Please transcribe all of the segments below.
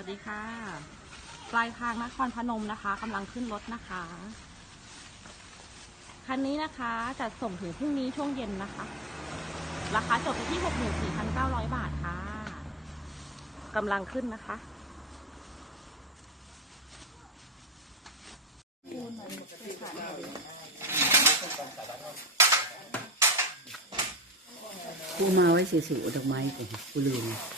วัสดีค่ะ ปลายทางนครพนมนะคะกำลังขึ้นรถนะคะ คันนี้นะคะจะส่งถึงพรุ่งนี้ช่วงเย็นนะคะ ราคาจบที่ 64,900 บาทค่ะกำลังขึ้นนะคะกูมาไว้เฉยๆดอกไม้ก่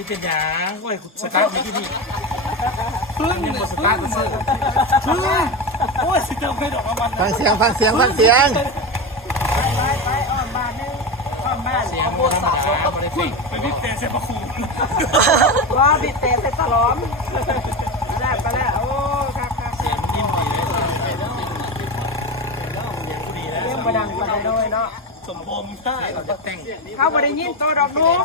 ที่เป็นหยางก้อยสตาร์ทมีที่นี่พึ่งนี่หมดสตาร์ทมันซื้อพึ่งโอ้ยสิเจ้าไม่ดอกประมาณฟังเสียงฟังเสียงฟังเสียงเสียงมันธรรมดาบริสุทธิ์ไปพิเศษเสียประคูว่าบิดเตะใส่ตะล้อมแรกไปแล้วโอ้ครับครับเสียงยิ่งดีเลยเสียงดีแล้วเรื่องประดังไปเลยเนาะสมพงษ์ได้เราจะแต่งเขาบริยินตัวดอกนุ่ม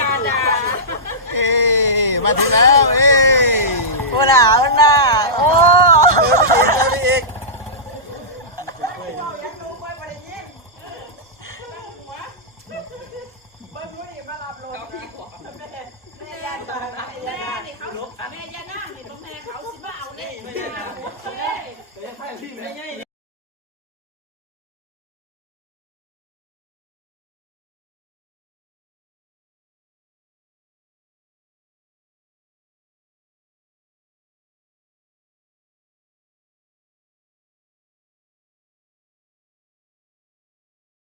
ดาดาเอ้มาถึงแล้วเอ้โอ้หนาวน่ะโอ้เจอไปอีกแม่ยานาเห็นบ่แม่เขาสิมาเอาเนี่ยแม่ยานาโอ้ย